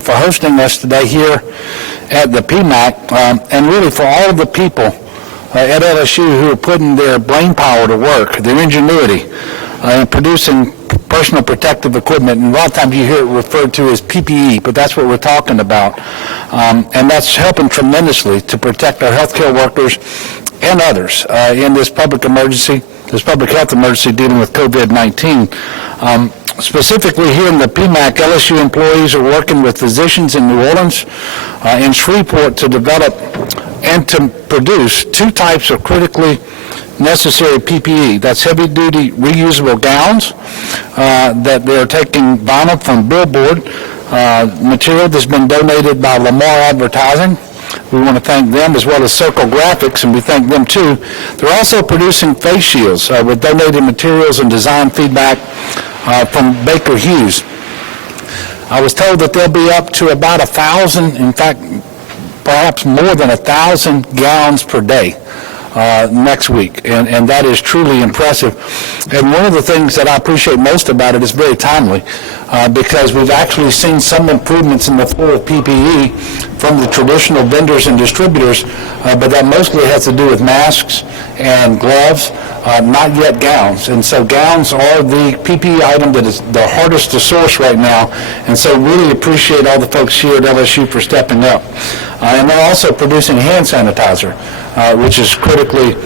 for hosting us today here at the PMAC, and really for all of the people at LSU who are putting their brain power to work, their ingenuity, in producing personal protective equipment. And a lot of times you hear it referred to as PPE, but that's what we're talking about. And that's helping tremendously to protect our healthcare workers and others in this public emergency, this public health emergency dealing with COVID-19. Specifically here in the PMAC, LSU employees are working with physicians in New Orleans and Shreveport to develop and to produce two types of critically necessary PPE. That's heavy-duty reusable gowns that they're taking vinyl from Billboard material that's been donated by Lamar Advertising. We want to thank them, as well as Circle Graphics, and we thank them too. They're also producing face shields with donated materials and design feedback from Baker Hughes. I was told that they'll be up to about 1,000, in fact, perhaps more than 1,000 gowns per day next week, and that is truly impressive. And one of the things that I appreciate most about it is very timely, because we've actually seen some improvements in the flow of PPE from the traditional vendors and distributors, but that mostly has to do with masks and gloves, not yet gowns. And so gowns are the PPE item that is the hardest to source right now, and so really appreciate all the folks here at LSU for stepping up. And they're also producing hand sanitizer, which is critically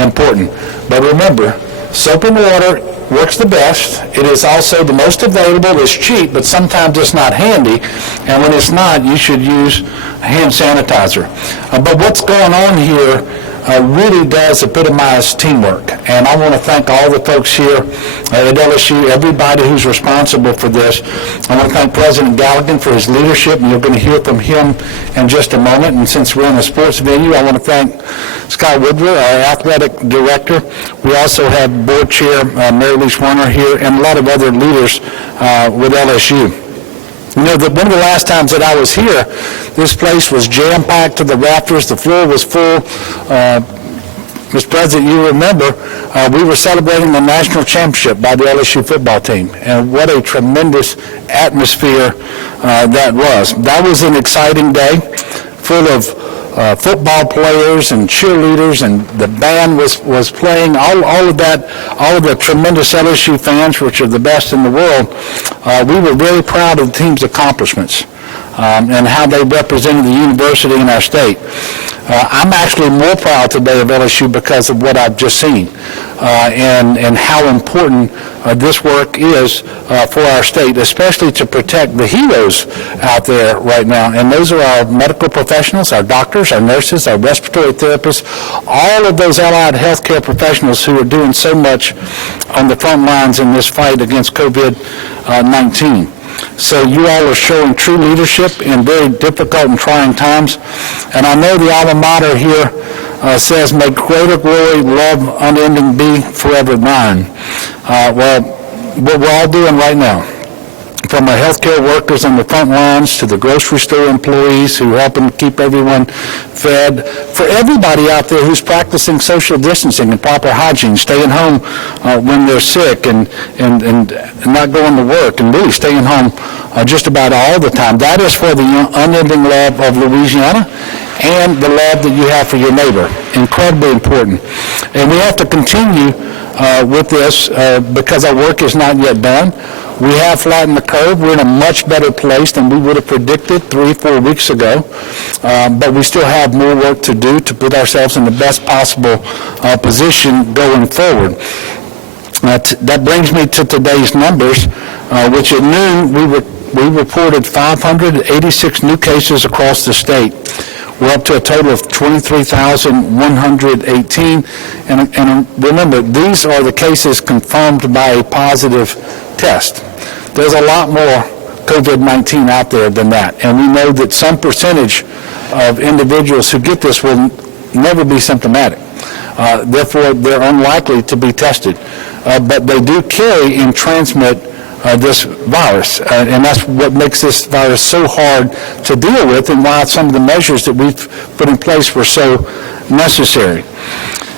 important. But remember, soap and water works the best. It is also the most available. It's cheap, but sometimes it's not handy. And when it's not, you should use hand sanitizer. But what's going on here really does epitomize teamwork. And I want to thank all the folks here at LSU, everybody who's responsible for this. I want to thank President Galligan for his leadership, and you're going to hear from him in just a moment. And since we're in a sports venue, I want to thank Scott Woodward, our athletic director. We also have board chair Mary Lee Werner here, and a lot of other leaders with LSU. You know, one of the last times that I was here, this place was jam-packed to the rafters. The floor was full. Mr. President, you remember, we were celebrating the national championship by the LSU football team, and what a tremendous atmosphere that was. That was an exciting day, full of football players and cheerleaders, and the band was playing, all of that, all of the tremendous LSU fans, which are the best in the world. We were very proud of the team's accomplishments and how they represented the university in our state. I'm actually more proud today of LSU because of what I've just seen and how important this work is for our state, especially to protect the heroes out there right now. And those are our medical professionals, our doctors, our nurses, our respiratory therapists, all of those allied healthcare professionals who are doing so much on the front lines in this fight against COVID-19. So you all are showing true leadership in very difficult and trying times. And I know the alma mater here says, "May greater glory, love unending be forever thine." Well, what we're all doing right now, from our healthcare workers on the front lines to the grocery store employees who help them keep everyone fed, for everybody out there who's practicing social distancing and proper hygiene, staying home when they're sick and not going to work, and really staying home just about all the time. That is for the unending love of Louisiana and the love that you have for your neighbor. Incredibly important. And we have to continue with this because our work is not yet done. We have flattened the curve. We're in a much better place than we would have predicted 3-4 weeks ago, but we still have more work to do to put ourselves in the best possible position going forward. That brings me to today's numbers, which at noon we reported 586 new cases across the state. We're up to a total of 23,118, and remember, these are the cases confirmed by a positive test. There's a lot more COVID-19 out there than that, and we know that some percentage of individuals who get this will never be symptomatic. Therefore, they're unlikely to be tested, but they do carry and transmit this virus, and that's what makes this virus so hard to deal with, and why some of the measures that we've put in place were so necessary.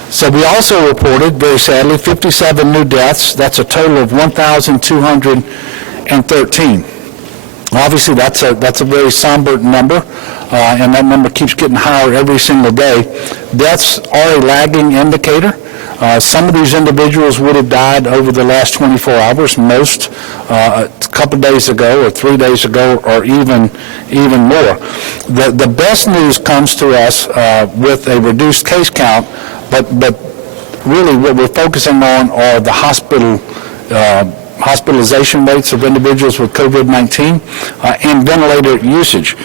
So we also reported, very sadly, 57 new deaths. That's a total of 1,213. Obviously, that's a very somber number, and that number keeps getting higher every single day. Deaths are a lagging indicator. Some of these individuals would have died over the last 24 hours, most a couple days ago or 3 days ago, or even more. The best news comes to us with a reduced case count, but really what we're focusing on are the hospitalization rates of individuals with COVID-19 and ventilator usage.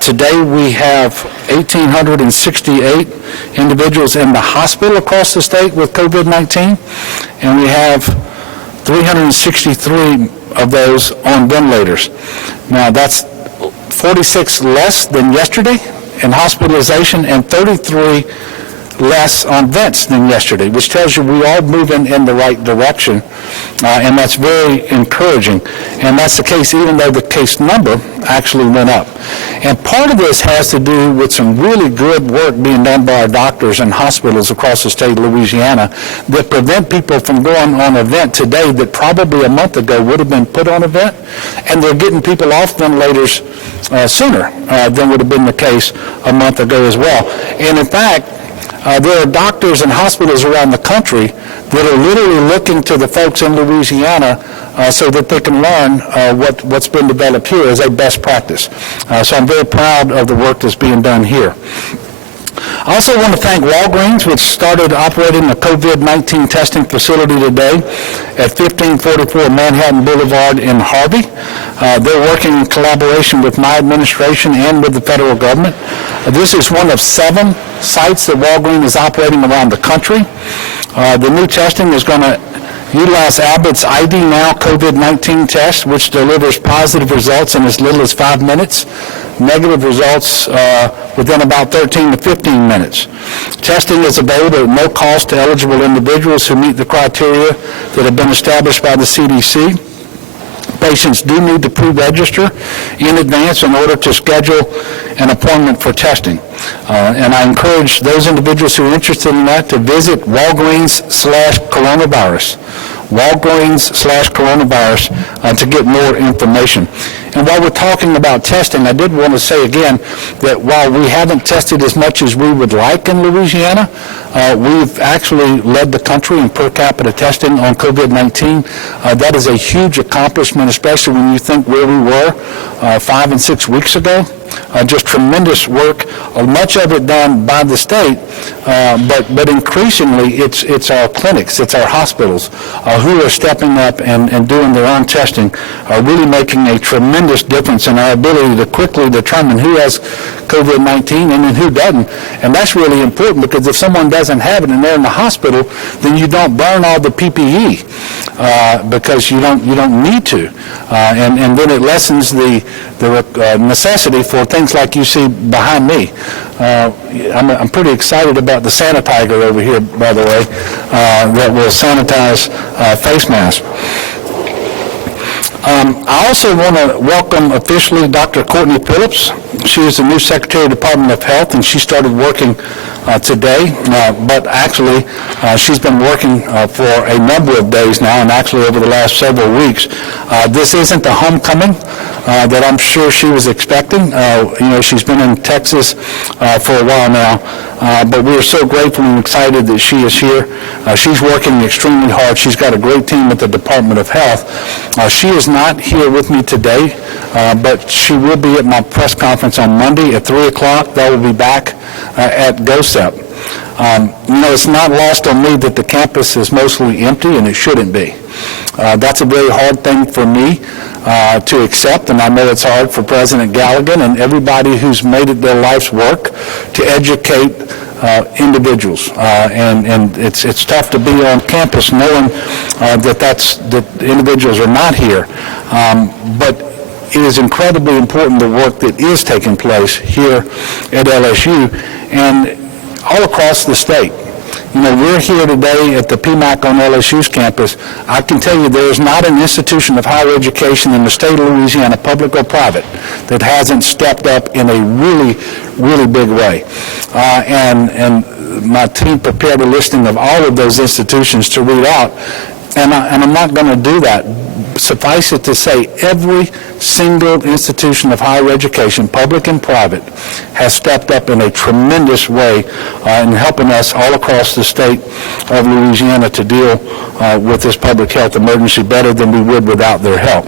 Today we have 1,868 individuals in the hospital across the state with COVID-19, and we have 363 of those on ventilators. Now that's 46 less than yesterday in hospitalization and 33 less on vents than yesterday, which tells you we are moving in the right direction, and that's very encouraging. And that's the case even though the case number actually went up. And part of this has to do with some really good work being done by our doctors and hospitals across the state of Louisiana that prevent people from going on a vent today that probably a month ago would have been put on a vent, and they're getting people off ventilators sooner than would have been the case a month ago as well. And in fact, there are doctors and hospitals around the country that are literally looking to the folks in Louisiana so that they can learn what's been developed here as a best practice. So I'm very proud of the work that's being done here. I also want to thank Walgreens, which started operating a COVID-19 testing facility today at 1544 Manhattan Boulevard in Harvey. They're working in collaboration with my administration and with the federal government. This is one of 7 sites that Walgreens is operating around the country. The new testing is going to utilize Abbott's ID Now COVID-19 test, which delivers positive results in as little as 5 minutes, negative results within about 13 to 15 minutes. Testing is available at no cost to eligible individuals who meet the criteria that have been established by the CDC. Patients do need to pre-register in advance in order to schedule an appointment for testing. And I encourage those individuals who are interested in that to visit Walgreens/coronavirus. Walgreens/coronavirus to get more information. And while we're talking about testing, I did want to say again that while we haven't tested as much as we would like in Louisiana, we've actually led the country in per capita testing on COVID-19. That is a huge accomplishment, especially when you think where we were 5 and 6 weeks ago. Just tremendous work, much of it done by the state, but increasingly it's our clinics, it's our hospitals who are stepping up and doing their own testing, really making a tremendous difference in our ability to quickly determine who has COVID-19 and then who doesn't. And that's really important, because if someone doesn't have it and they're in the hospital, then you don't burn all the PPE because you don't need to, and then it lessens the necessity for things like you see behind me. I'm pretty excited about the sanitizer over here, by the way, that will sanitize face masks. I also want to welcome officially Dr. Courtney Phillips. She is the new Secretary of the Department of Health, and she started working today, but actually she's been working for a number of days now, and actually over the last several weeks. This isn't the homecoming that I'm sure she was expecting. She's been in Texas for a while now, but we are so grateful and excited that she is here. She's working extremely hard. She's got a great team at the Department of Health. She is not here with me today, but she will be at my press conference on Monday at 3 o'clock. That will be back at GOSEP. It's not lost on me that the campus is mostly empty, and it shouldn't be. That's a very hard thing for me to accept, and I know it's hard for President Galligan and everybody who's made it their life's work to educate individuals. And it's tough to be on campus knowing that individuals are not here. But it is incredibly important, the work that is taking place here at LSU and all across the state. We're here today at the PMAC on LSU's campus. I can tell you there is not an institution of higher education in the state of Louisiana, public or private, that hasn't stepped up in a really, really big way. And my team prepared a listing of all of those institutions to read out, and I'm not going to do that. suffice it to say, every single institution of higher education, public and private, has stepped up in a tremendous way in helping us all across the state of Louisiana to deal with this public health emergency better than we would without their help.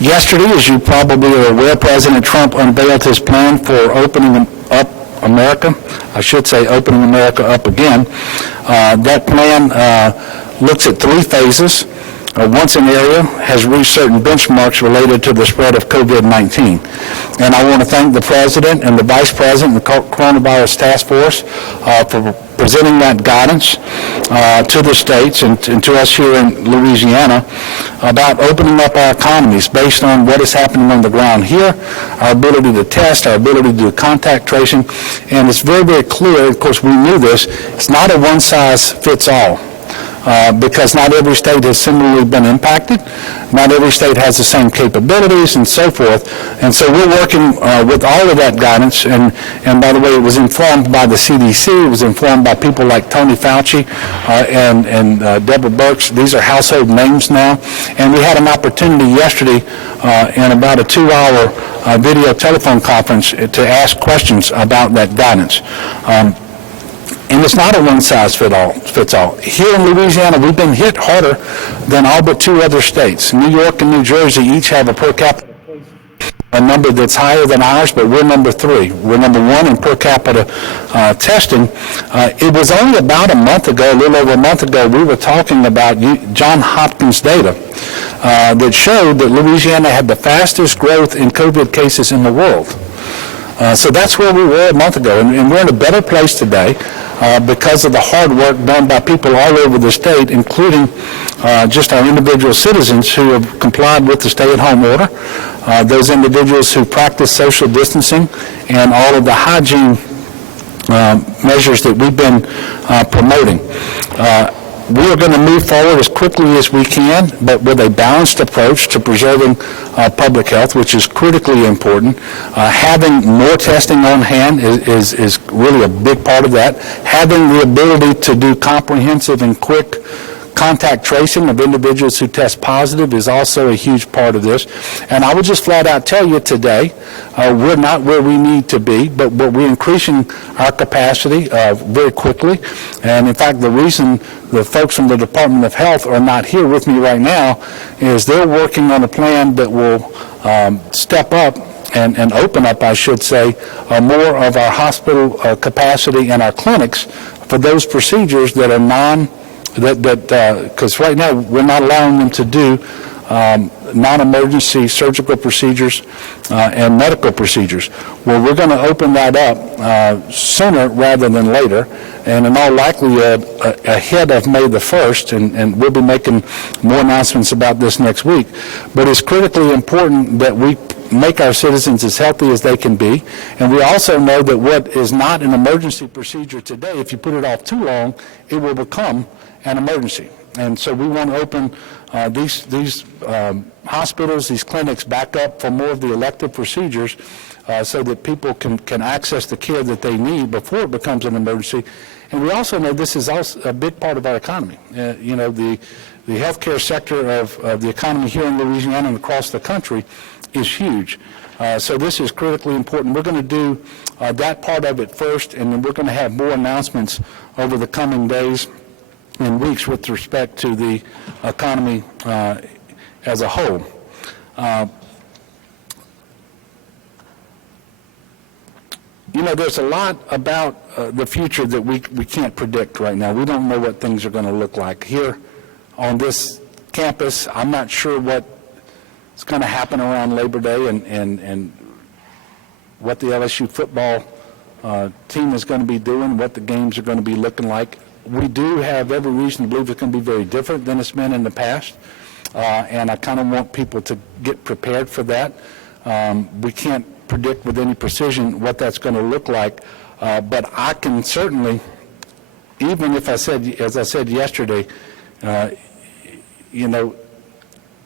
Yesterday, as you probably are aware, President Trump unveiled his plan for opening up America. I should say opening America up again. That plan looks at 3 phases. Once an area has reached certain benchmarks related to the spread of COVID-19. And I want to thank the President and the Vice President and the Coronavirus Task Force for presenting that guidance to the states and to us here in Louisiana about opening up our economies based on what is happening on the ground here, our ability to test, our ability to do contact tracing. And it's very, very clear, of course we knew this, it's not a one-size-fits-all. Because not every state has similarly been impacted. Not every state has the same capabilities and so forth. And so we're working with all of that guidance. And by the way, it was informed by the CDC. It was informed by people like Tony Fauci and Deborah Birx. These are household names now. And we had an opportunity yesterday in about a 2-hour video telephone conference to ask questions about that guidance. And it's not a one-size-fits-all. Here in Louisiana, we've been hit harder than all but 2 other states. New York and New Jersey each have a per capita a number that's higher than ours, but we're number 3. We're number 1 in per capita testing. It was only about a month ago, a little over a month ago, we were talking about Johns Hopkins data that showed that Louisiana had the fastest growth in COVID cases in the world. So that's where we were a month ago, and we're in a better place today because of the hard work done by people all over the state, including just our individual citizens who have complied with the stay-at-home order, those individuals who practice social distancing, and all of the hygiene measures that we've been promoting. We're going to move forward as quickly as we can, but with a balanced approach to preserving public health, which is critically important. Having more testing on hand is really a big part of that. Having the ability to do comprehensive and quick contact tracing of individuals who test positive is also a huge part of this. And I would just flat out tell you today, we're not where we need to be, but we're increasing our capacity very quickly. And in fact, the reason the folks from the Department of Health are not here with me right now is they're working on a plan that will step up and open up, I should say, more of our hospital capacity and our clinics for those procedures that are because right now we're not allowing them to do non-emergency surgical procedures and medical procedures. Well, we're going to open that up sooner rather than later, and in all likelihood ahead of May the 1st, and we'll be making more announcements about this next week. But it's critically important that we make our citizens as healthy as they can be, and we also know that what is not an emergency procedure today, if you put it off too long, it will become an emergency. And so we want to open these hospitals, these clinics back up for more of the elective procedures so that people can access the care that they need before it becomes an emergency. And we also know this is also a big part of our economy. You know, the healthcare sector of the economy here in Louisiana and across the country is huge. So this is critically important. We're going to do that part of it first, and then we're going to have more announcements over the coming days and weeks with respect to the economy as a whole. You know, there's a lot about the future that we can't predict right now. We don't know what things are going to look like. Here on this campus, I'm not sure what's going to happen around Labor Day and what the LSU football team is going to be doing, what the games are going to be looking like. We do have every reason to believe it's going to be very different than it's been in the past, and I kind of want people to get prepared for that. We can't predict with any precision what that's going to look like, but I can certainly, even if as I said yesterday, you know,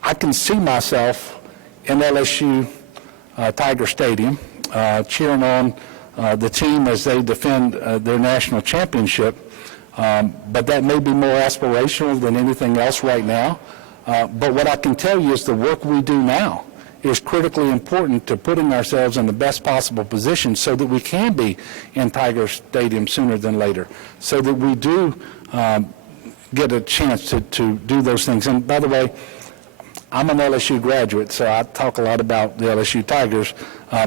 I can see myself in LSU Tiger Stadium cheering on the team as they defend their national championship. But that may be more aspirational than anything else right now. But what I can tell you is the work we do now is critically important to putting ourselves in the best possible position so that we can be in Tiger Stadium sooner than later, so that we do get a chance to do those things. And by the way, I'm an LSU graduate, so I talk a lot about the LSU Tigers.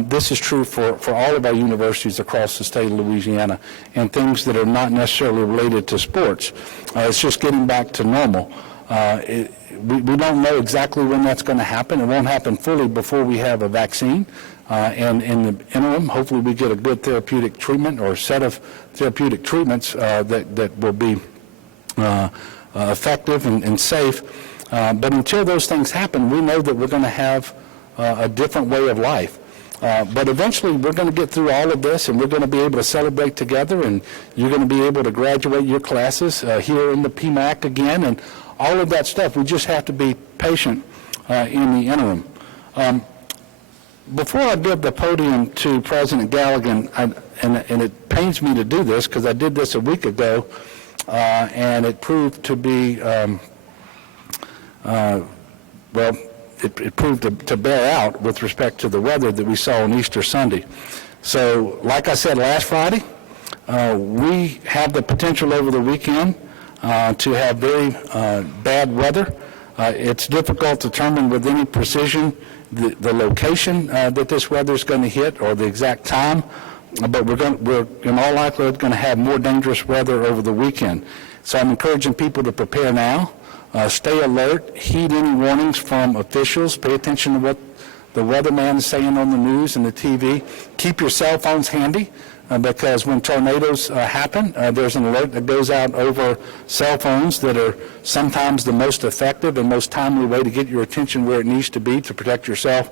This is true for all of our universities across the state of Louisiana, and things that are not necessarily related to sports. It's just getting back to normal. We don't know exactly when that's going to happen. It won't happen fully before we have a vaccine. And in the interim, hopefully we get a good therapeutic treatment or a set of therapeutic treatments that will be effective and safe. But until those things happen, we know that we're going to have a different way of life. But eventually we're going to get through all of this, and we're going to be able to celebrate together, and you're going to be able to graduate your classes here in the PMAC again, and all of that stuff. We just have to be patient in the interim. Before I give the podium to President Galligan, and it pains me to do this because I did this a week ago, and it proved to be, it proved to bear out with respect to the weather that we saw on Easter Sunday. So, like I said last Friday, we have the potential over the weekend to have very bad weather. It's difficult to determine with any precision the location that this weather is going to hit or the exact time, but we're in all likelihood going to have more dangerous weather over the weekend. So I'm encouraging people to prepare now. Stay alert, heed any warnings from officials, pay attention to what the weatherman is saying on the news and the TV. Keep your cell phones handy because when tornadoes happen, there's an alert that goes out over cell phones that are sometimes the most effective and most timely way to get your attention where it needs to be to protect yourself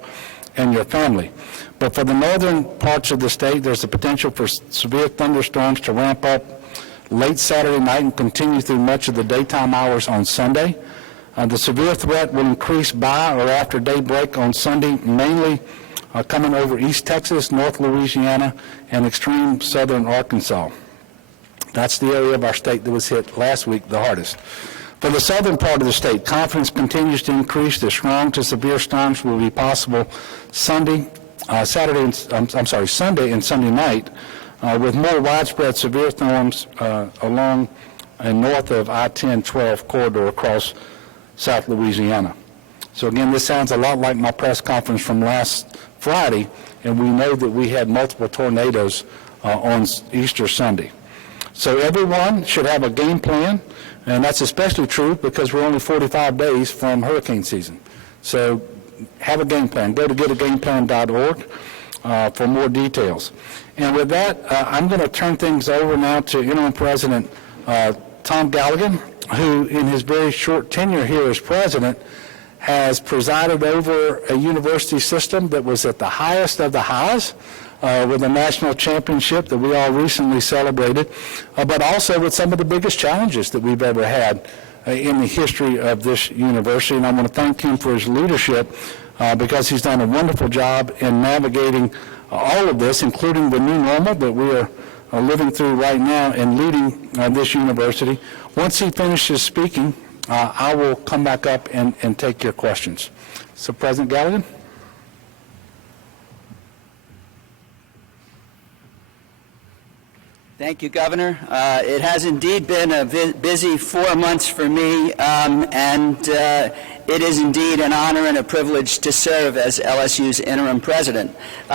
and your family. But for the northern parts of the state, there's the potential for severe thunderstorms to ramp up late Saturday night and continue through much of the daytime hours on Sunday. The severe threat will increase by or after daybreak on Sunday, mainly coming over East Texas, North Louisiana, and extreme southern Arkansas. That's the area of our state that was hit last week the hardest. For the southern part of the state, confidence continues to increase. The strong to severe storms will be possible Sunday and Sunday night, with more widespread severe storms along and north of I-10-12 corridor across South Louisiana. So again, this sounds a lot like my press conference from last Friday, and we know that we had multiple tornadoes on Easter Sunday. So everyone should have a game plan, and that's especially true because we're only 45 days from hurricane season. So have a game plan. Go to getagameplan.org for more details. And with that, I'm going to turn things over now to Interim President Tom Galligan, who in his very short tenure here as president has presided over a university system that was at the highest of the highs with a national championship that we all recently celebrated, but also with some of the biggest challenges that we've ever had in the history of this university. And I want to thank him for his leadership because he's done a wonderful job in navigating all of this, including the new normal that we are living through right now and leading this university. Once he finishes speaking, I will come back up and take your questions. So, President Galligan. Thank you, Governor. It has indeed been a busy 4 months for me, and it is indeed an honor and a privilege to serve as LSU's interim president.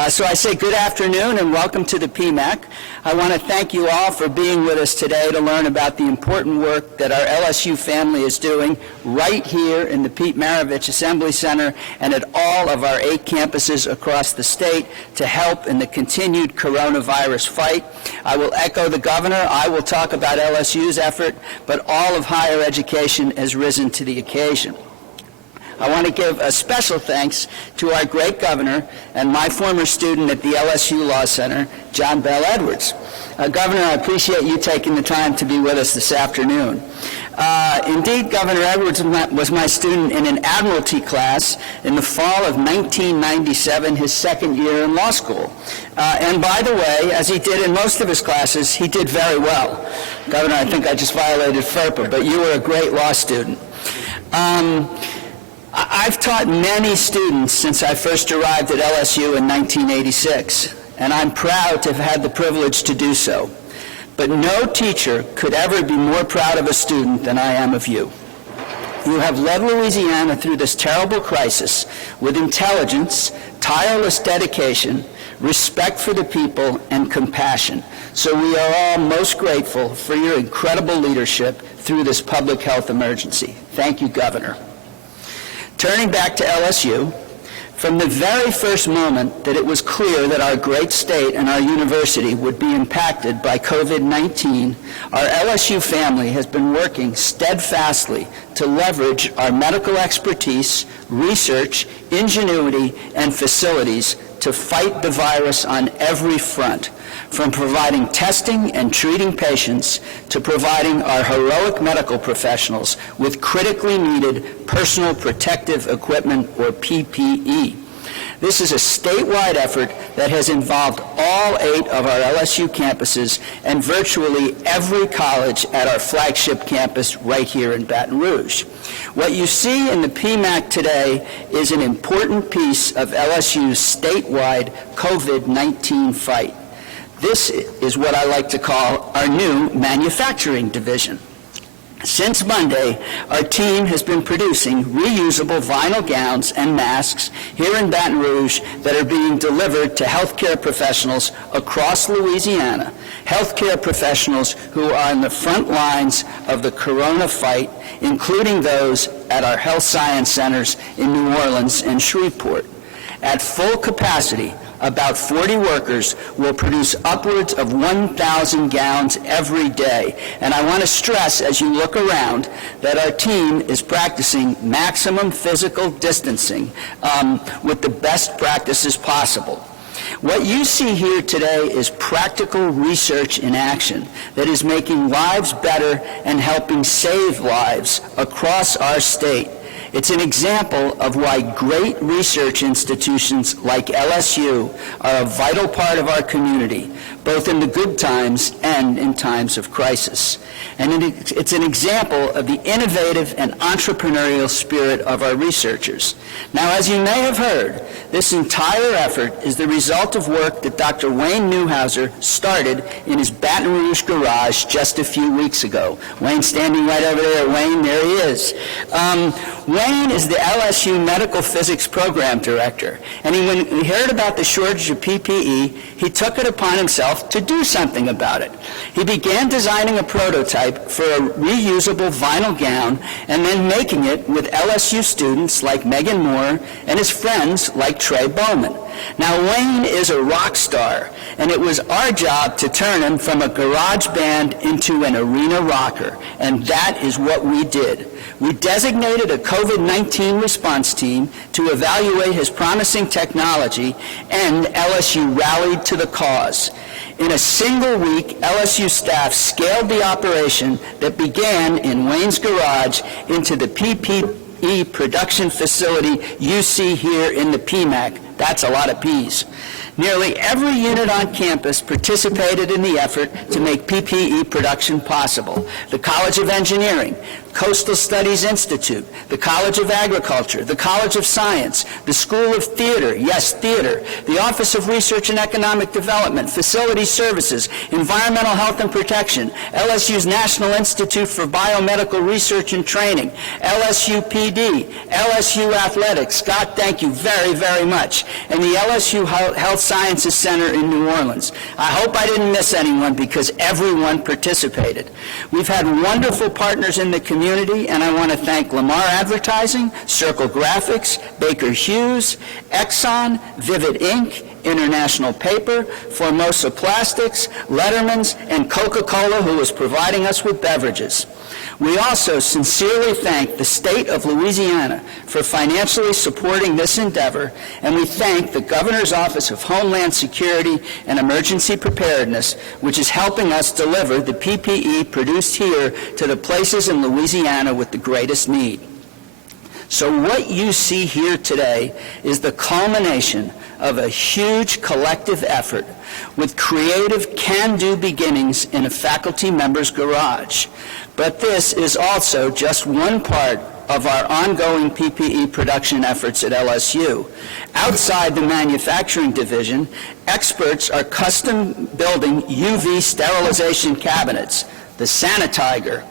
So I say good afternoon and welcome to the PMAC. I want to thank you all for being with us today to learn about the important work that our LSU family is doing right here in the Pete Maravich Assembly Center and at all of our 8 campuses across the state to help in the continued coronavirus fight. I will echo the governor. I will talk about LSU's effort, but all of higher education has risen to the occasion. I want to give a special thanks to our great governor and my former student at the LSU Law Center, John Bell Edwards. Governor, I appreciate you taking the time to be with us this afternoon. Indeed, Governor Edwards was my student in an admiralty class in the fall of 1997, his second year in law school. And by the way, as he did in most of his classes, he did very well. Governor, I think I just violated FERPA, but you were a great law student. I've taught many students since I first arrived at LSU in 1986, and I'm proud to have had the privilege to do so. But no teacher could ever be more proud of a student than I am of you. You have led Louisiana through this terrible crisis with intelligence, tireless dedication, respect for the people, and compassion. So we are all most grateful for your incredible leadership through this public health emergency. Thank you, Governor. Turning back to LSU, from the very first moment that it was clear that our great state and our university would be impacted by COVID-19, our LSU family has been working steadfastly to leverage our medical expertise, research, ingenuity, and facilities to fight the virus on every front, from providing testing and treating patients to providing our heroic medical professionals with critically needed personal protective equipment, or PPE. This is a statewide effort that has involved all 8 of our LSU campuses and virtually every college at our flagship campus right here in Baton Rouge. What you see in the PMAC today is an important piece of LSU's statewide COVID-19 fight. This is what I like to call our new manufacturing division. Since Monday, our team has been producing reusable vinyl gowns and masks here in Baton Rouge that are being delivered to healthcare professionals across Louisiana, healthcare professionals who are on the front lines of the corona fight, including those at our health science centers in New Orleans and Shreveport. At full capacity, about 40 workers will produce upwards of 1,000 gowns every day. And I want to stress, as you look around, that our team is practicing maximum physical distancing with the best practices possible. What you see here today is practical research in action that is making lives better and helping save lives across our state. It's an example of why great research institutions like LSU are a vital part of our community, both in the good times and in times of crisis. And it's an example of the innovative and entrepreneurial spirit of our researchers. Now, as you may have heard, this entire effort is the result of work that Dr. Wayne Newhouser started in his Baton Rouge garage just a few weeks ago. Wayne standing right over there. Wayne, there he is. Wayne is the LSU Medical Physics Program Director, and when he heard about the shortage of PPE, he took it upon himself to do something about it. He began designing a prototype for a reusable vinyl gown and then making it with LSU students like Megan Moore and his friends like Trey Bowman. Now, Wayne is a rock star, and it was our job to turn him from a garage band into an arena rocker, and that is what we did. We designated a COVID-19 response team to evaluate his promising technology, and LSU rallied to the cause. In a single week, LSU staff scaled the operation that began in Wayne's garage into the PPE production facility you see here in the PMAC. That's a lot of P's. Nearly every unit on campus participated in the effort to make PPE production possible. The College of Engineering, Coastal Studies Institute, the College of Agriculture, the College of Science, the School of Theater, yes, theater, the Office of Research and Economic Development, Facility Services, Environmental Health and Protection, LSU's National Institute for Biomedical Research and Training, LSU PD, LSU Athletics. Scott, thank you very, very much. And the LSU Health Sciences Center in New Orleans. I hope I didn't miss anyone because everyone participated. We've had wonderful partners in the community, and I want to thank Lamar Advertising, Circle Graphics, Baker Hughes, Exxon, Vivid Inc., International Paper, Formosa Plastics, Letterman's, and Coca-Cola, who is providing us with beverages. We also sincerely thank the state of Louisiana for financially supporting this endeavor, and we thank the Governor's Office of Homeland Security and Emergency Preparedness, which is helping us deliver the PPE produced here to the places in Louisiana with the greatest need. So what you see here today is the culmination of a huge collective effort with creative can-do beginnings in a faculty member's garage. But this is also just one part of our ongoing PPE production efforts at LSU. Outside the manufacturing division, experts are custom building UV sterilization cabinets, the Sanitiger.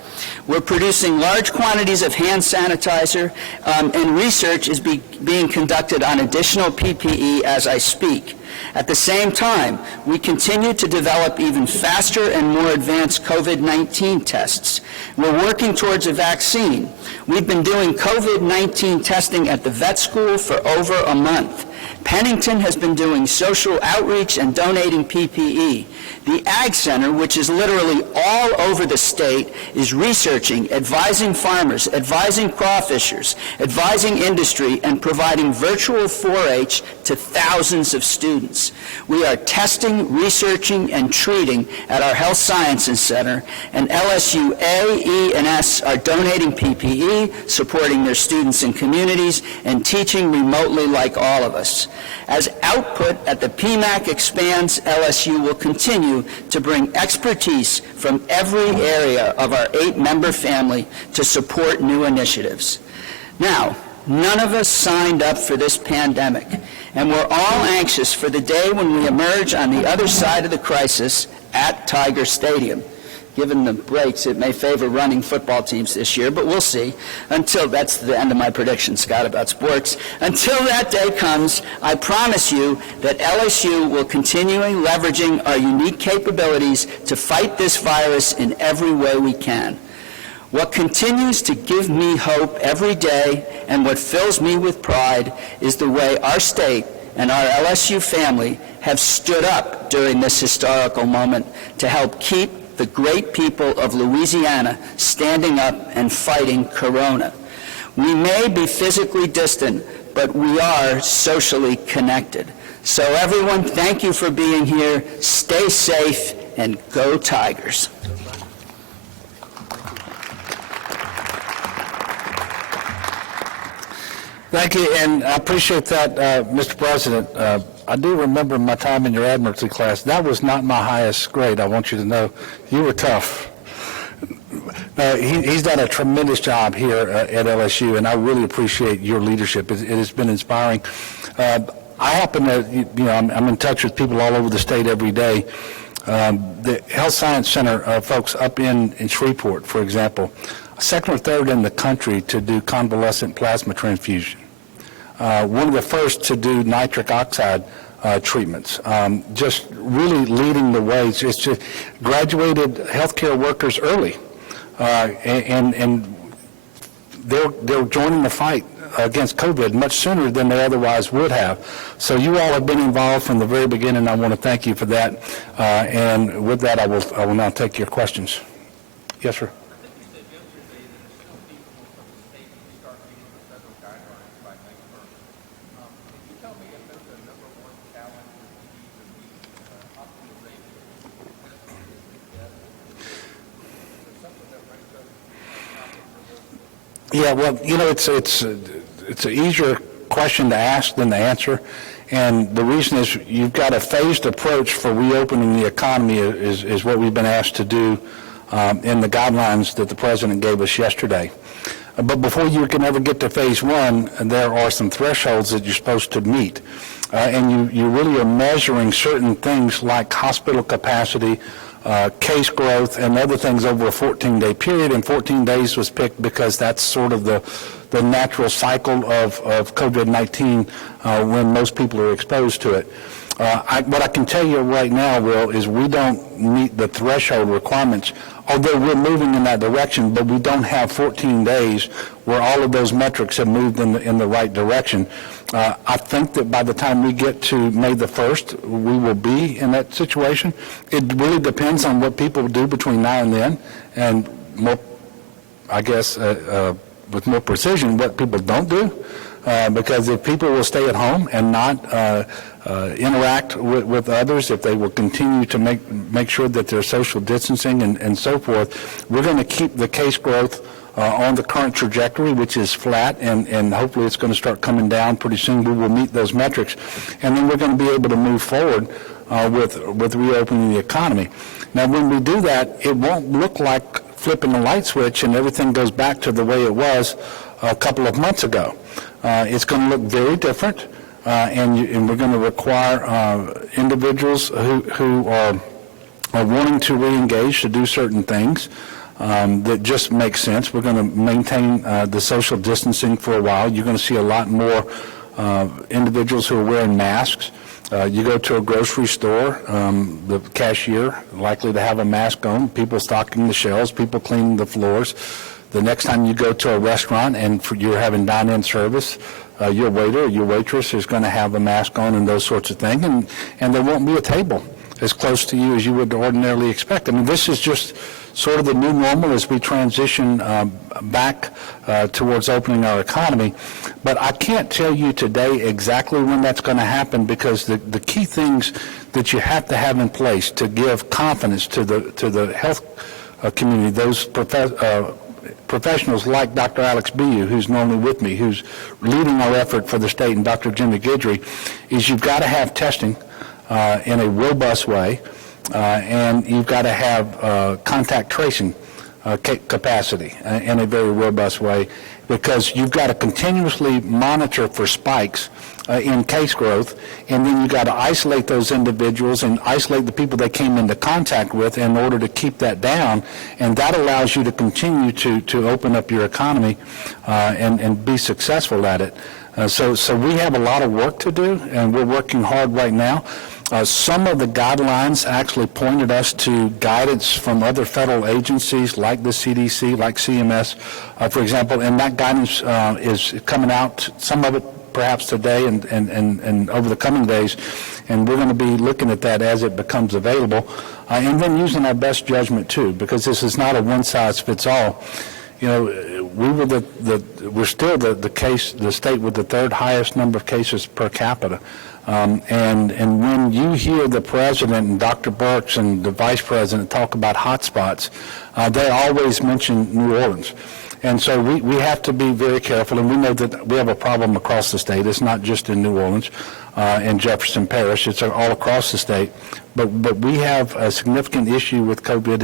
We're producing large quantities of hand sanitizer, and research is being conducted on additional PPE as I speak. At the same time, we continue to develop even faster and more advanced COVID-19 tests. We're working towards a vaccine. We've been doing COVID-19 testing at the vet school for over a month. Pennington has been doing social outreach and donating PPE. The Ag Center, which is literally all over the state, is researching, advising farmers, advising crawfishers, advising industry, and providing virtual 4-H to thousands of students. We are testing, researching, and treating at our Health Sciences Center, and LSU A, E, and S are donating PPE, supporting their students and communities, and teaching remotely like all of us. As output at the PMAC expands, LSU will continue to bring expertise from every area of our 8-member family to support new initiatives. Now, none of us signed up for this pandemic, and we're all anxious for the day when we emerge on the other side of the crisis at Tiger Stadium. Given the breaks, it may favor running football teams this year, but we'll see. Until that's the end of my prediction, Scott, about sports. Until that day comes, I promise you that LSU will continue leveraging our unique capabilities to fight this virus in every way we can. What continues to give me hope every day and what fills me with pride is the way our state and our LSU family have stood up during this historical moment to help keep the great people of Louisiana standing up and fighting Corona. We may be physically distant, but we are socially connected. So everyone, thank you for being here. Stay safe and go Tigers. Thank you, and I appreciate that, Mr. President. I do remember my time in your admiralty class. That was not my highest grade, I want you to know. You were tough. He's done a tremendous job here at LSU, and I really appreciate your leadership. It has been inspiring. I happen to, I'm in touch with people all over the state every day. The Health Science Center folks up in Shreveport, for example, second or third in the country to do convalescent plasma transfusion. One of the first to do nitric oxide treatments. Just really leading the way. It's just graduated healthcare workers early, and they're joining the fight against COVID much sooner than they otherwise would have. So you all have been involved from the very beginning. I want to thank you for that. And with that, I will now take your questions. Yes, sir. Yeah, well, it's an easier question to ask than to answer, and the reason is you've got a phased approach for reopening the economy is what we've been asked to do in the guidelines that the President gave us yesterday. But before you can ever get to phase one, there are some thresholds that you're supposed to meet, and you really are measuring certain things like hospital capacity, case growth, and other things over a 14-day period, and 14 days was picked because that's sort of the natural cycle of COVID-19 when most people are exposed to it. What I can tell you right now, Will, is we don't meet the threshold requirements, although we're moving in that direction, but we don't have 14 days where all of those metrics have moved in the right direction. I think that by the time we get to May the 1st, we will be in that situation. It really depends on what people do between now and then, and more, I guess, with more precision, what people don't do. Because if people will stay at home and not interact with others, if they will continue to make sure that they're social distancing and so forth, we're going to keep the case growth on the current trajectory, which is flat, and hopefully it's going to start coming down pretty soon. We will meet those metrics, and then we're going to be able to move forward with reopening the economy. Now, when we do that, it won't look like flipping the light switch and everything goes back to the way it was a couple of months ago. It's going to look very different, and we're going to require individuals who are wanting to re-engage to do certain things that just make sense. We're going to maintain the social distancing for a while. You're going to see a lot more individuals who are wearing masks. You go to a grocery store, the cashier likely to have a mask on, people stocking the shelves, people cleaning the floors. The next time you go to a restaurant and you're having dine-in service, your waiter or your waitress is going to have a mask on and those sorts of things, and there won't be a table as close to you as you would ordinarily expect. I mean, this is just sort of the new normal as we transition back towards opening our economy. But I can't tell you today exactly when that's going to happen, because the key things that you have to have in place to give confidence to the health community, those professionals like Dr. Alex Biu, who's normally with me, who's leading our effort for the state, and Dr. Jimmy Guidry, is you've got to have testing in a robust way, and you've got to have contact tracing capacity in a very robust way, because you've got to continuously monitor for spikes in case growth, and then you've got to isolate those individuals and isolate the people they came into contact with in order to keep that down, and that allows you to continue to open up your economy and be successful at it. So we have a lot of work to do, and we're working hard right now. Some of the guidelines actually pointed us to guidance from other federal agencies like the CDC, like CMS, for example, and that guidance is coming out, some of it perhaps today and over the coming days, and we're going to be looking at that as it becomes available, and then using our best judgment too, because this is not a one-size-fits-all. You know, we're still the state with the third highest number of cases per capita. And when you hear the president and Dr. Birx and the vice president talk about hotspots, they always mention New Orleans. And so we have to be very careful, and we know that we have a problem across the state. It's not just in New Orleans and Jefferson Parish. It's all across the state. But we have a significant issue with COVID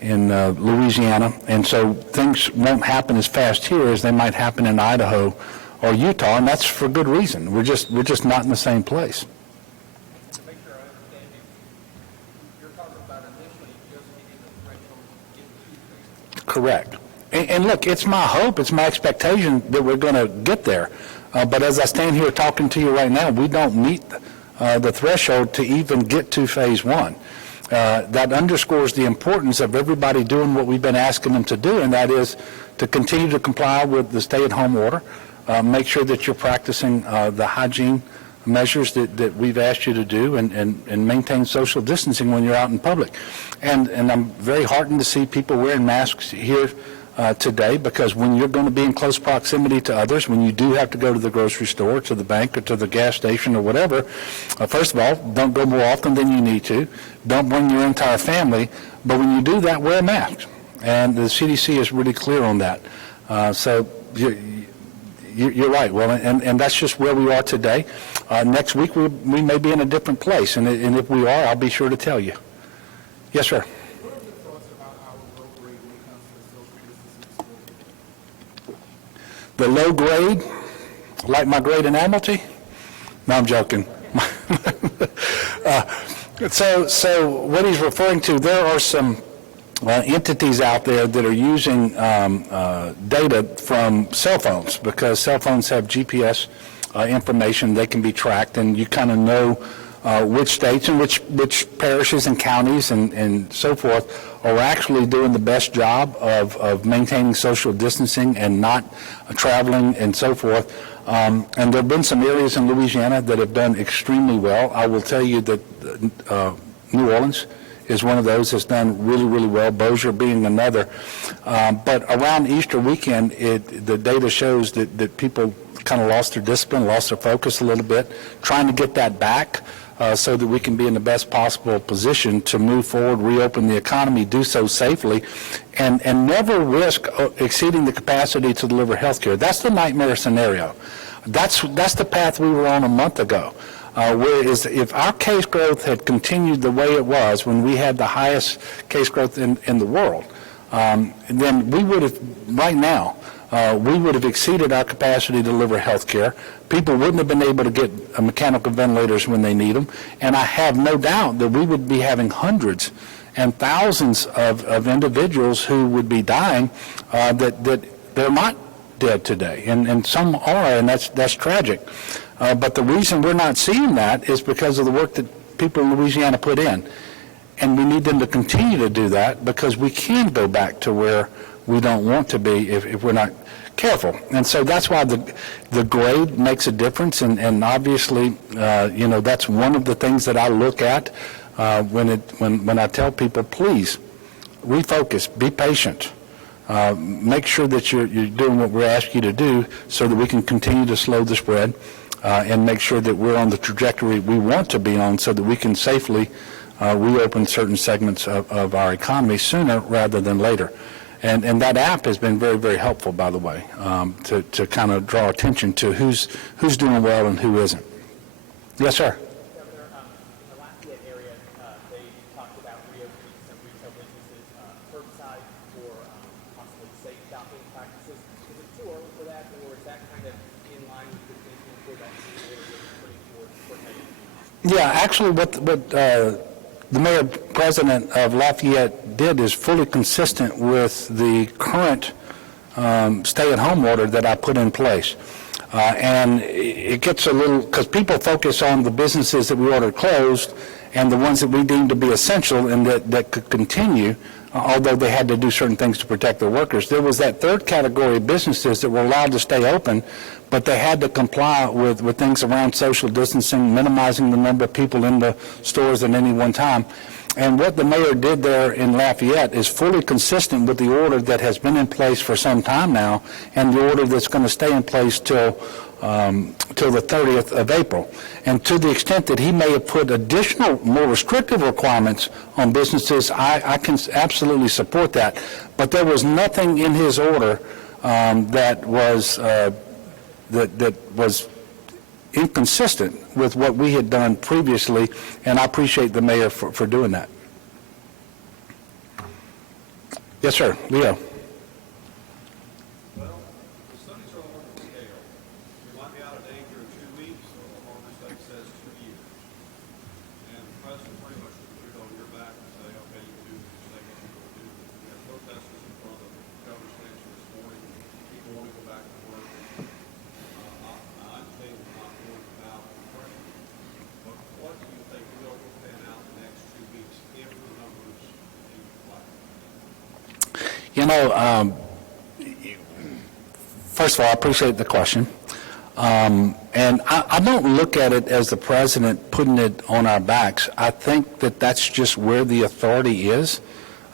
in Louisiana, and so things won't happen as fast here as they might happen in Idaho or Utah, and that's for good reason. We're just not in the same place. To make sure I understand you're talking about initially just hitting the threshold to get to phase. Correct. And look, it's my hope, it's my expectation that we're going to get there. But as I stand here talking to you right now, we don't meet the threshold to even get to phase one. That underscores the importance of everybody doing what we've been asking them to do, and that is to continue to comply with the stay-at-home order, make sure that you're practicing the hygiene measures that we've asked you to do, and maintain social distancing when you're out in public. And I'm very heartened to see people wearing masks here today, because when you're going to be in close proximity to others, when you do have to go to the grocery store, to the bank, or to the gas station or whatever, first of all, don't go more often than you need to. Don't bring your entire family, but when you do that, wear a mask. And the CDC is really clear on that. So you're right. Well, and that's just where we are today. Next week, we may be in a different place, and if we are, I'll be sure to tell you. Yes, sir. What are your thoughts about our low grade when it comes to social distancing? The low grade, like my grade in Amity? No, I'm joking. So what he's referring to, there are some entities out there that are using data from cell phones, because cell phones have GPS information. They can be tracked, and you kind of know which states and which parishes and counties and so forth are actually doing the best job of maintaining social distancing and not traveling and so forth. And there have been some areas in Louisiana that have done extremely well. I will tell you that New Orleans is one of those that's done really, really well, Bossier being another. But around Easter weekend, the data shows that people kind of lost their discipline, lost their focus a little bit, trying to get that back so that we can be in the best possible position to move forward, reopen the economy, do so safely, and never risk exceeding the capacity to deliver health care. That's the nightmare scenario. That's the path we were on a month ago. Whereas if our case growth had continued the way it was when we had the highest case growth in the world, then we would have, right now, we would have exceeded our capacity to deliver health care. People wouldn't have been able to get mechanical ventilators when they need them, and I have no doubt that we would be having hundreds and thousands of individuals who would be dying that they're not dead today, and some are, and that's tragic. But the reason we're not seeing that is because of the work that people in Louisiana put in. And we need them to continue to do that, because we can go back to where we don't want to be if we're not careful. And so that's why the grade makes a difference, and obviously, that's one of the things that I look at when I tell people, please, refocus, be patient. Make sure that you're doing what we're asking you to do so that we can continue to slow the spread and make sure that we're on the trajectory we want to be on so that we can safely reopen certain segments of our economy sooner rather than later. And that app has been very, very helpful, by the way, to kind of draw attention to who's doing well and who isn't. Yes, sir. Governor, in the Lafayette area, they talked about reopening some retail businesses curbside for possibly safe shopping practices. Is it too early for that, or is that kind of in line with the thinking for that new order that you're putting forward for May? Yeah, actually, what the mayor president of Lafayette did is fully consistent with the current stay-at-home order that I put in place. And it gets a little, because people focus on the businesses that we ordered closed and the ones that we deemed to be essential and that could continue, although they had to do certain things to protect their workers. There was that third category of businesses that were allowed to stay open, but they had to comply with things around social distancing, minimizing the number of people in the stores at any one time. And what the mayor did there in Lafayette is fully consistent with the order that has been in place for some time now, and the order that's going to stay in place till the 30th of April. And to the extent that he may have put additional, more restrictive requirements on businesses, I can absolutely support that. But there was nothing in his order that was inconsistent with what we had done previously, and I appreciate the mayor for doing that. Yes, sir. Leo. Well, the studies are on the scale. We might be out of danger in 2 weeks, or the Harvard study says 2 years. And the president pretty much put it on your back and say, okay, you can do this, say what you're going to do. We have protesters in front of the governor's mansion this morning. People want to go back to work. I understand we're not going about pressure, but what do you think will pan out the next 2 weeks if the numbers continue to flatten? First of all, I appreciate the question. And I don't look at it as the president putting it on our backs. I think that that's just where the authority is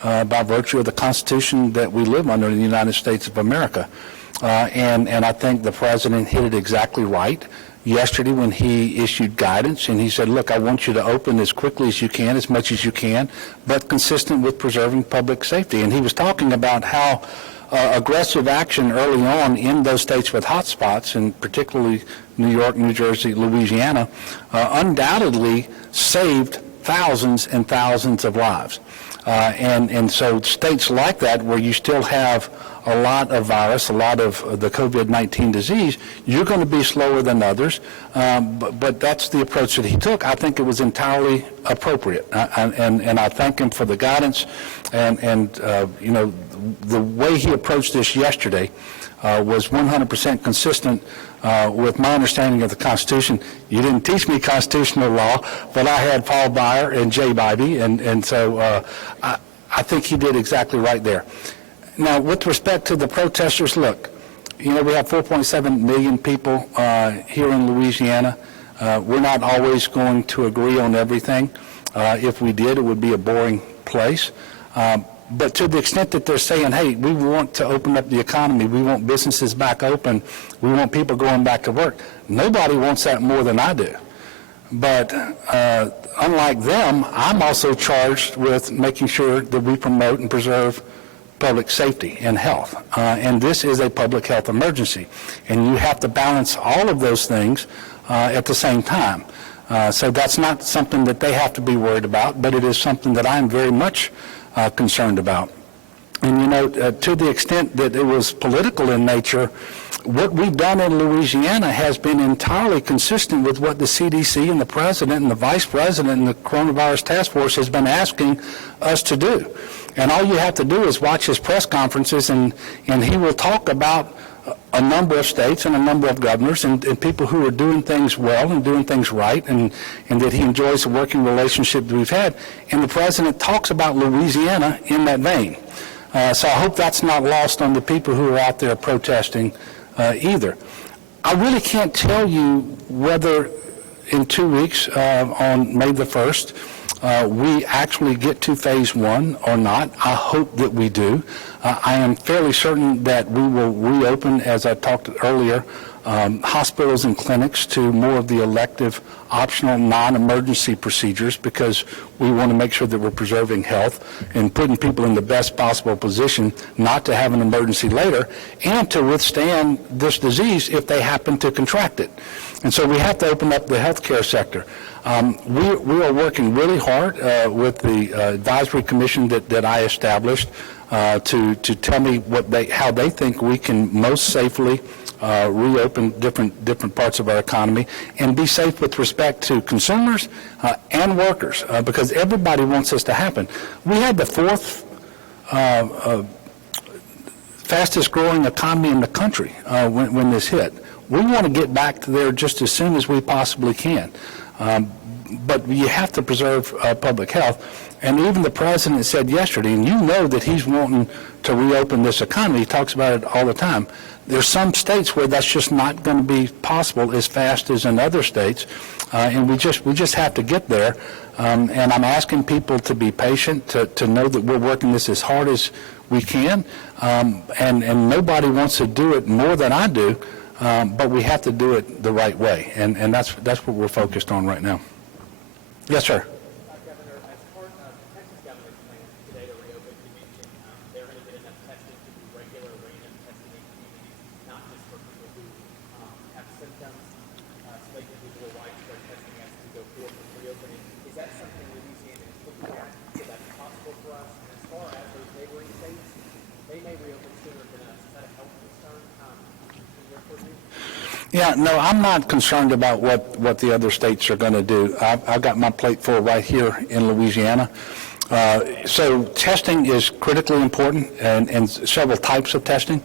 by virtue of the Constitution that we live under in the United States of America. And I think the president hit it exactly right yesterday when he issued guidance, and he said, look, I want you to open as quickly as you can, as much as you can, but consistent with preserving public safety. And he was talking about how aggressive action early on in those states with hot spots, and particularly New York, New Jersey, Louisiana, undoubtedly saved thousands and thousands of lives. And so states like that, where you still have a lot of virus, a lot of the COVID-19 disease, you're going to be slower than others. But that's the approach that he took. I think it was entirely appropriate. And I thank him for the guidance. And the way he approached this yesterday was 100% consistent with my understanding of the Constitution. You didn't teach me constitutional law, but I had Paul Beyer and Jay Bybee, and so I think he did exactly right there. Now, with respect to the protesters, look, we have 4.7 million people here in Louisiana. We're not always going to agree on everything. If we did, it would be a boring place. But to the extent that they're saying, hey, we want to open up the economy, we want businesses back open, we want people going back to work, nobody wants that more than I do. But unlike them, I'm also charged with making sure that we promote and preserve public safety and health. And this is a public health emergency. And you have to balance all of those things at the same time. So that's not something that they have to be worried about, but it is something that I'm very much concerned about. And, to the extent that it was political in nature, what we've done in Louisiana has been entirely consistent with what the CDC and the president and the vice president and the coronavirus task force has been asking us to do. And all you have to do is watch his press conferences, and he will talk about a number of states and a number of governors and people who are doing things well and doing things right, and that he enjoys the working relationship that we've had. And the president talks about Louisiana in that vein. So I hope that's not lost on the people who are out there protesting either. I really can't tell you whether in 2 weeks, on May the 1st, we actually get to phase 1 or not. I hope that we do. I am fairly certain that we will reopen, as I talked earlier, hospitals and clinics to more of the elective, optional, non-emergency procedures, because we want to make sure that we're preserving health and putting people in the best possible position not to have an emergency later and to withstand this disease if they happen to contract it. And so we have to open up the healthcare sector. We are working really hard with the advisory commission that I established to tell me how they think we can most safely reopen different parts of our economy and be safe with respect to consumers and workers, because everybody wants this to happen. We had the 4th fastest growing economy in the country when this hit. We want to get back to there just as soon as we possibly can. But you have to preserve public health. And even the president said yesterday, and you know that he's wanting to reopen this economy, he talks about it all the time. There's some states where that's just not going to be possible as fast as in other states, and we just have to get there. And I'm asking people to be patient, to know that we're working this as hard as we can, and nobody wants to do it more than I do, but we have to do it the right way, and that's what we're focused on right now. Yes, sir. Governor, as part of the Texas governor's plan today to reopen, you mentioned they're going to get enough testing to do regular random testing in communities, not just for people who have symptoms, so they can do more widespread testing as we go forward with reopening. Is that something Louisiana is looking at? Is that possible for us? And as far as those neighboring states, they may reopen sooner than us. Is that a health concern in your purview? Yeah, no, I'm not concerned about what the other states are going to do. I've got my plate full right here in Louisiana. So testing is critically important, and several types of testing.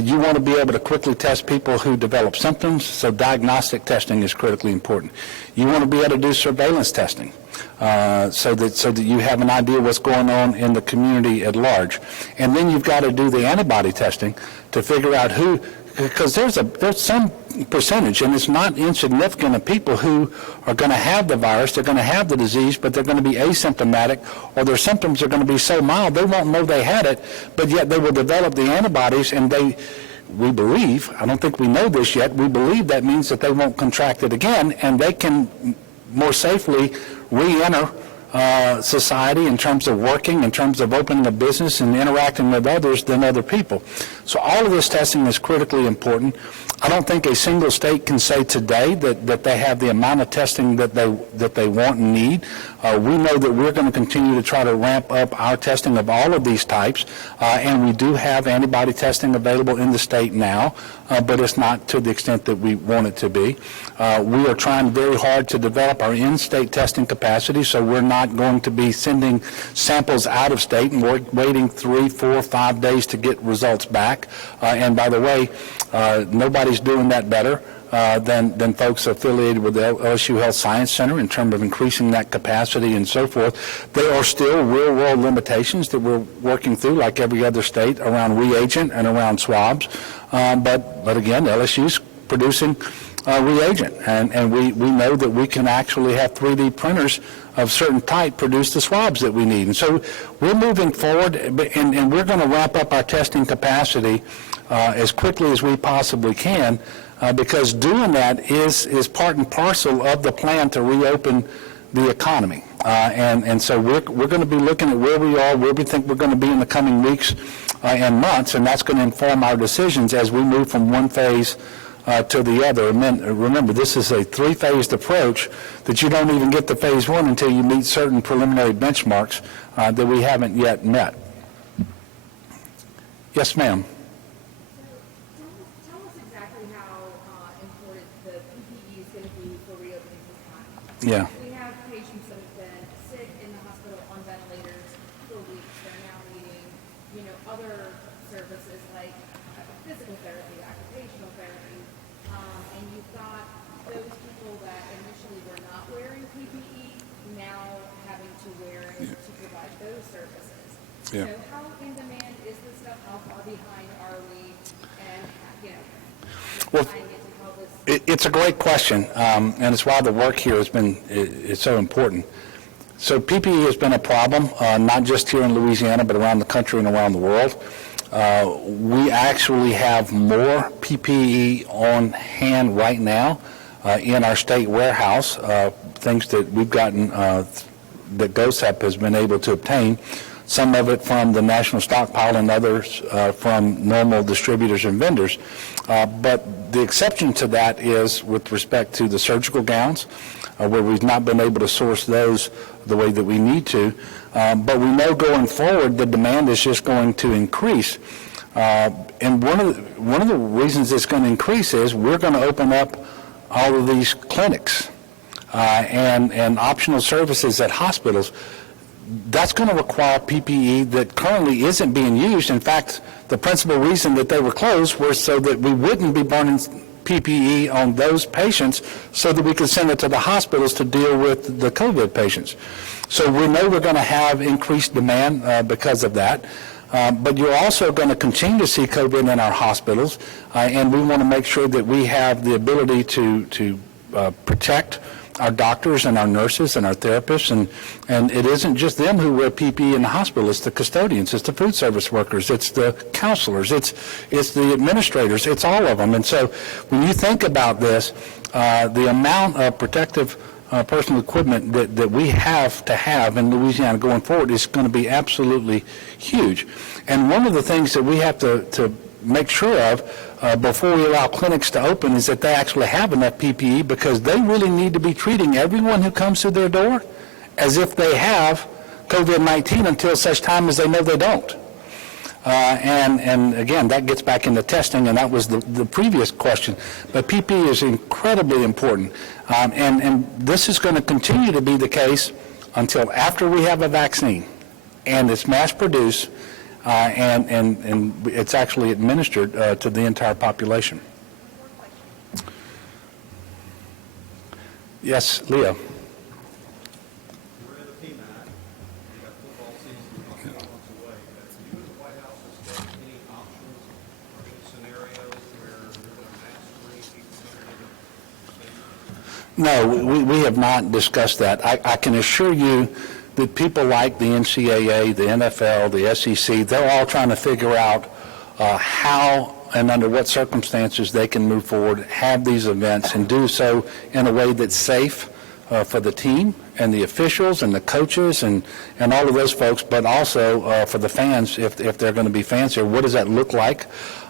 You want to be able to quickly test people who develop symptoms, so diagnostic testing is critically important. You want to be able to do surveillance testing, so that you have an idea what's going on in the community at large. And then you've got to do the antibody testing to figure out who, because there's some percentage, and it's not insignificant, of people who are going to have the virus, they're going to have the disease, but they're going to be asymptomatic, or their symptoms are going to be so mild they won't know they had it, but yet they will develop the antibodies, and we believe, I don't think we know this yet, we believe that means that they won't contract it again, and they can more safely re-enter society in terms of working, in terms of opening a business and interacting with others than other people. So all of this testing is critically important. I don't think a single state can say today that they have the amount of testing that they want and need. We know that we're going to continue to try to ramp up our testing of all of these types, and we do have antibody testing available in the state now, but it's not to the extent that we want it to be. We are trying very hard to develop our in-state testing capacity, so we're not going to be sending samples out of state and waiting 3, 4, 5 days to get results back. And by the way, nobody's doing that better than folks affiliated with the LSU Health Science Center in terms of increasing that capacity and so forth. There are still real-world limitations that we're working through, like every other state, around reagent and around swabs. But again, LSU's producing reagent, and we know that we can actually have 3D printers of certain type produce the swabs that we need. And so we're moving forward, and we're going to ramp up our testing capacity as quickly as we possibly can, because doing that is part and parcel of the plan to reopen the economy. And so we're going to be looking at where we are, where we think we're going to be in the coming weeks and months, and that's going to inform our decisions as we move from one phase to the other. And then, remember, this is a 3-phased approach that you don't even get to phase 1 until you meet certain preliminary benchmarks that we haven't yet met. Yes, ma'am. Tell us exactly how important the PPE is going to be for reopening this time. Yeah. We have patients that have been sick in the hospital on ventilators for weeks. They're now needing, other services like physical therapy, occupational therapy, and you've got those people that initially were not wearing PPE now having to wear it to provide those services. Yeah. So how in demand is this stuff? How far behind are we? And, Well, trying to get to how this. It's a great question, and it's why the work here has been it's so important. So PPE has been a problem, not just here in Louisiana, but around the country and around the world. We actually have more PPE on hand right now in our state warehouse, things that we've gotten, that GOSEP has been able to obtain, some of it from the national stockpile and others from normal distributors and vendors. But the exception to that is with respect to the surgical gowns, where we've not been able to source those the way that we need to. But we know going forward the demand is just going to increase. And one of the reasons it's going to increase is we're going to open up all of these clinics and optional services at hospitals. That's going to require PPE that currently isn't being used. In fact, the principal reason that they were closed was so that we wouldn't be burning PPE on those patients so that we could send it to the hospitals to deal with the COVID patients. So we know we're going to have increased demand because of that. But you're also going to continue to see COVID in our hospitals, and we want to make sure that we have the ability to protect our doctors and our nurses and our therapists, and it isn't just them who wear PPE in the hospital. It's the custodians, it's the food service workers, it's the counselors, it's the administrators, it's all of them. And so when you think about this, the amount of protective personal equipment that we have to have in Louisiana going forward is going to be absolutely huge. And one of the things that we have to make sure of before we allow clinics to open is that they actually have enough PPE, because they really need to be treating everyone who comes through their door as if they have COVID-19 until such time as they know they don't. And again, that gets back into testing, and that was the previous question. But PPE is incredibly important, and this is going to continue to be the case until after we have a vaccine, and it's mass-produced, and it's actually administered to the entire population. Yes, Leah. We're in the PMAC, we got football season about 2 months away. Have you and the White House discussed any options or any scenarios where you're going to mass screen people? No, we have not discussed that. I can assure you that people like the NCAA, the NFL, the SEC, they're all trying to figure out how and under what circumstances they can move forward, have these events, and do so in a way that's safe for the team and the officials and the coaches and all of those folks, but also for the fans, if they're going to be fans here. What does that look like?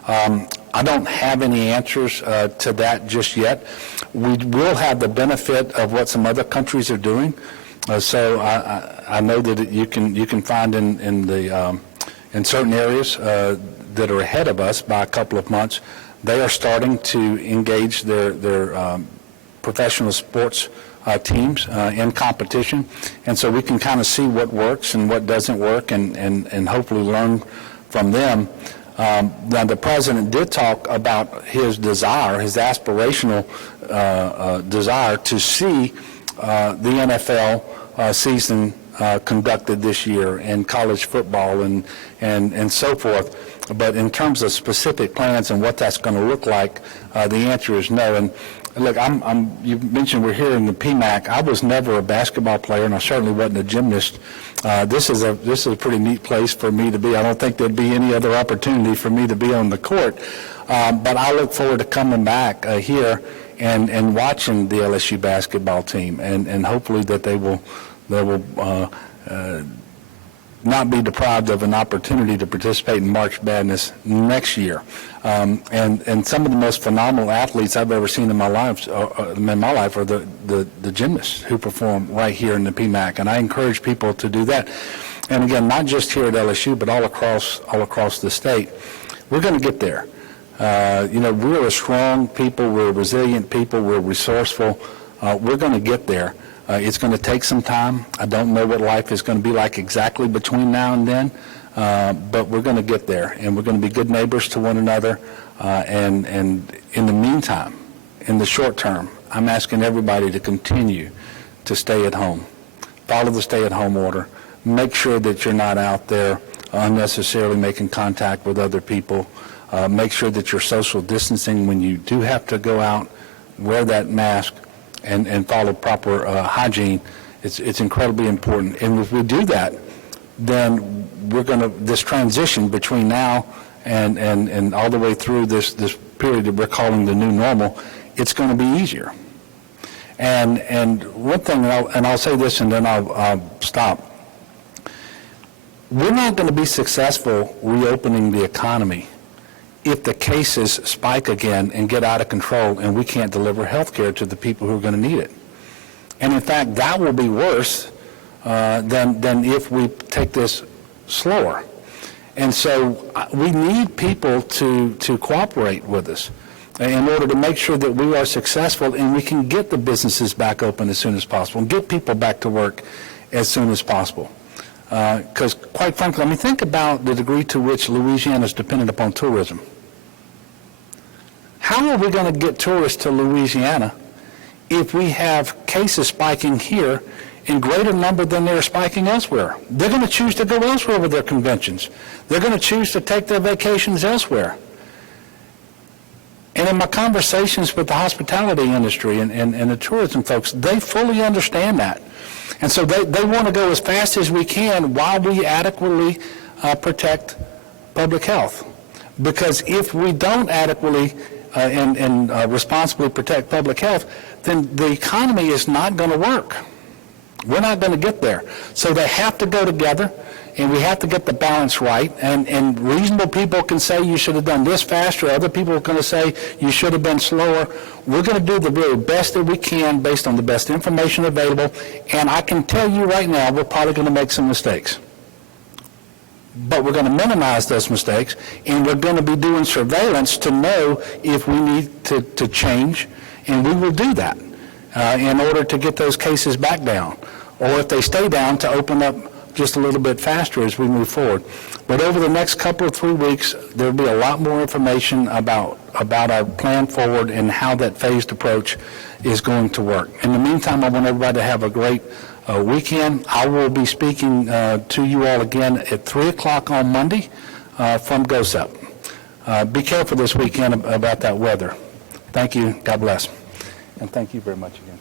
I don't have any answers to that just yet. We will have the benefit of what some other countries are doing. So I know that you can find in certain areas that are ahead of us by a couple of months, they are starting to engage their professional sports teams in competition, and so we can kind of see what works and what doesn't work, and hopefully learn from them. Now, the president did talk about his desire, his aspirational desire to see the NFL season conducted this year, and college football and so forth. But in terms of specific plans and what that's going to look like, the answer is no. And look, you mentioned we're here in the PMAC. I was never a basketball player, and I certainly wasn't a gymnast. This is a pretty neat place for me to be. I don't think there'd be any other opportunity for me to be on the court. But I look forward to coming back here and watching the LSU basketball team, and hopefully that they will not be deprived of an opportunity to participate in March Madness next year. And some of the most phenomenal athletes I've ever seen in my life are the gymnasts who perform right here in the PMAC, and I encourage people to do that. and again, not just here at LSU, but all across the state, we're going to get there. We're a strong people, we're resilient people, we're resourceful. We're going to get there. It's going to take some time. I don't know what life is going to be like exactly between now and then, but we're going to get there, and we're going to be good neighbors to one another. And in the meantime, in the short term, I'm asking everybody to continue to stay at home. Follow the stay-at-home order. Make sure that you're not out there unnecessarily making contact with other people. Make sure that you're social distancing when you do have to go out. Wear that mask and follow proper hygiene. It's incredibly important. And if we do that, then we're going to, this transition between now and all the way through this period that we're calling the new normal, it's going to be easier. And one thing, and I'll say this and then I'll stop. We're not going to be successful reopening the economy if the cases spike again and get out of control and we can't deliver health care to the people who are going to need it. And in fact, that will be worse than if we take this slower. And so we need people to cooperate with us in order to make sure that we are successful and we can get the businesses back open as soon as possible and get people back to work as soon as possible. Because quite frankly, I mean, think about the degree to which Louisiana is dependent upon tourism. How are we going to get tourists to Louisiana if we have cases spiking here in greater number than they're spiking elsewhere? They're going to choose to go elsewhere with their conventions. They're going to choose to take their vacations elsewhere. And in my conversations with the hospitality industry and the tourism folks, they fully understand that. And so they want to go as fast as we can while we adequately protect public health. Because if we don't adequately and responsibly protect public health, then the economy is not going to work. We're not going to get there. So they have to go together, and we have to get the balance right. And reasonable people can say you should have done this faster. Other people are going to say you should have been slower. We're going to do the very best that we can based on the best information available. And I can tell you right now, we're probably going to make some mistakes. But we're going to minimize those mistakes, and we're going to be doing surveillance to know if we need to change, and we will do that in order to get those cases back down, or if they stay down, to open up just a little bit faster as we move forward. But over the next couple of 3 weeks, there will be a lot more information about our plan forward and how that phased approach is going to work. In the meantime, I want everybody to have a great weekend. I will be speaking to you all again at 3 o'clock on Monday from GOSEP. Be careful this weekend about that weather. Thank you. God bless. And thank you very much again.